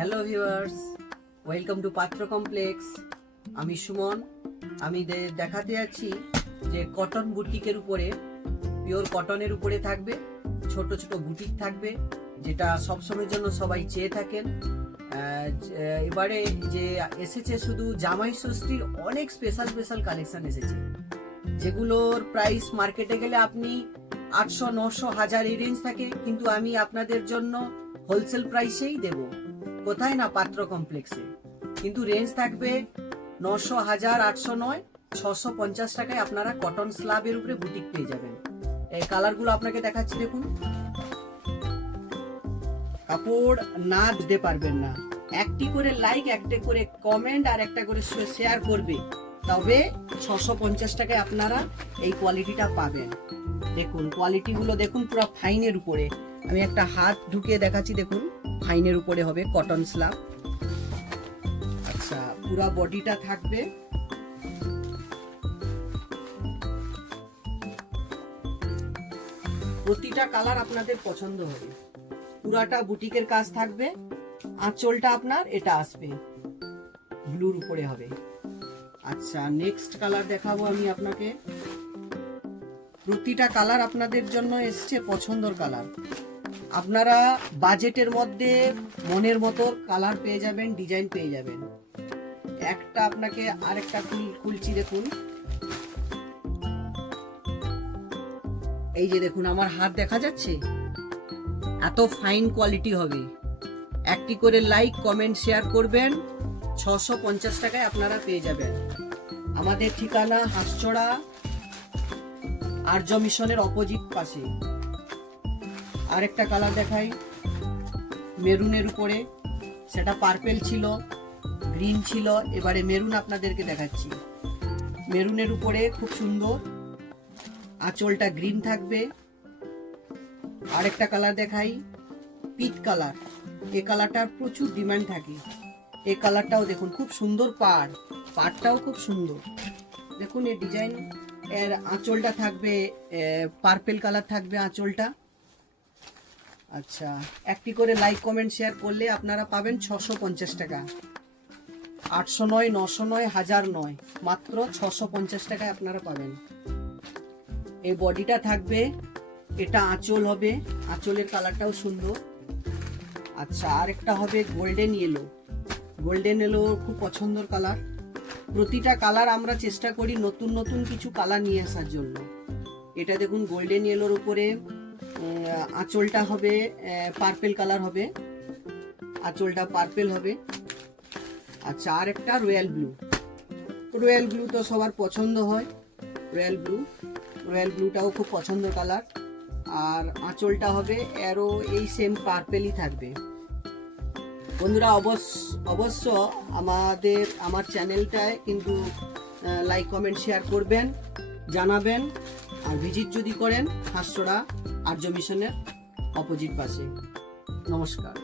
Hello viewers, welcome to পাত্র complex. আমি সুমন। আমি দেখাতে যাচ্ছি যে কটন বুটিকের উপরে, পিওর কটনের উপরে থাকবে, ছোট ছোট বুটিক থাকবে, যেটা সবসময়ের জন্য সবাই চেয়ে থাকেন। এবারে যে এসেছে শুধু জামাই ষষ্ঠীর অনেক স্পেশাল স্পেশাল কালেকশন এসেছে, যেগুলোর প্রাইস মার্কেটে গেলে আপনি 800, 900, 1000 এই রেঞ্জ থাকে, কিন্তু আমি আপনাদের জন্য হোলসেল প্রাইসেই দেব। কোথায় না, পাত্র কমপ্লেক্সে। কিন্তু রেঞ্জ থাকবে 900, 1000, 800 নয়, 650 টাকায় আপনারা কটন স্ল্যাবের উপরে বুটিক পেয়ে যাবেন। এই কালারগুলো আপনাকে দেখাচ্ছি, দেখুন। কাপড় না দিতে পারবেন না। একটি করে লাইক, একটা করে কমেন্ট আর একটা করে শেয়ার করবে, তবে 650 টাকায় আপনারা এই কোয়ালিটিটা পাবেন। দেখুন কোয়ালিটিগুলো দেখুন, পুরো ফাইনের উপরে। আমি একটা হাত ঢুকিয়ে দেখাচ্ছি, দেখুন ফাইনের উপরে হবে কটন স্ল্যাব। আচ্ছা, পুরো বডিটা থাকবে প্রতিটা কালার আপনাদের পছন্দ হবে। পুরাটা বুটিকের কাজ থাকবে। আঁচলটা আপনার এটা আসবে ব্লুর উপরে হবে। আচ্ছা, নেক্সট কালার দেখাবো আমি আপনাকে। প্রতিটা কালার আপনাদের জন্য এসছে পছন্দর কালার। আপনারা বাজেটের মধ্যে মনের মতো কালার পেয়ে যাবেন, ডিজাইন পেয়ে যাবেন। একটা আপনাকে আরেকটা খুলছি, দেখুন। এই যে দেখুন, আমার হাত দেখা যাচ্ছে, এত ফাইন কোয়ালিটি হবে। একটি করে লাইক, কমেন্ট, শেয়ার করবেন, 650 টাকায় আপনারা পেয়ে যাবেন। আমাদের ঠিকানা হাঁসছড়া আর্য মিশনের অপোজিট পাশে। আরেকটা কালার দেখাই, মেরুনের উপরে। সেটা পার্পেল ছিল, গ্রিন ছিল, এবারে মেরুন আপনাদেরকে দেখাচ্ছি। মেরুনের উপরে খুব সুন্দর, আঁচলটা গ্রিন থাকবে। আরেকটা কালার দেখাই, পিট কালার। এই কালারটার প্রচুর ডিমান্ড থাকে। এই কালারটাও দেখুন, খুব সুন্দর পাড়টাও খুব সুন্দর। দেখুন এই ডিজাইন, এর আঁচলটা থাকবে পার্পেল কালার থাকবে আঁচলটা। আচ্ছা, একটি করে লাইক, কমেন্ট, শেয়ার করলে আপনারা পাবেন 650 টাকা। 800 নয়, 900 নয়, 1000 নয়, মাত্র 650 টাকায় আপনারা পাবেন। এই বডিটা থাকবে, এটা আঁচল হবে, আঁচলের কালারটাও সুন্দর। আচ্ছা, আরেকটা হবে গোল্ডেন ইয়েলো। গোল্ডেন ইয়েলো খুব পছন্দের কালার। প্রতিটা কালার আমরা চেষ্টা করি নতুন নতুন কিছু কালার নিয়ে আসার জন্য। এটা দেখুন গোল্ডেন ইয়েলোর উপরে আঁচলটা হবে পার্পেল কালার হবে, আঁচলটা পার্পেল হবে। আচ্ছা, আর একটা রয়্যাল ব্লু। রয়্যাল ব্লু তো সবার পছন্দ হয়। রয়্যাল ব্লুটাও খুব পছন্দের কালার। আর আঁচলটা হবে এরও এই সেম পার্পেলই থাকবে। বন্ধুরা, অবশ্য আমার চ্যানেলটায় কিন্তু লাইক, কমেন্ট, শেয়ার করবেন, জানাবেন। আর ভিজিট যদি করেন হাঁসছড়া আর্য মিশনের অপোজিট পাশে। নমস্কার।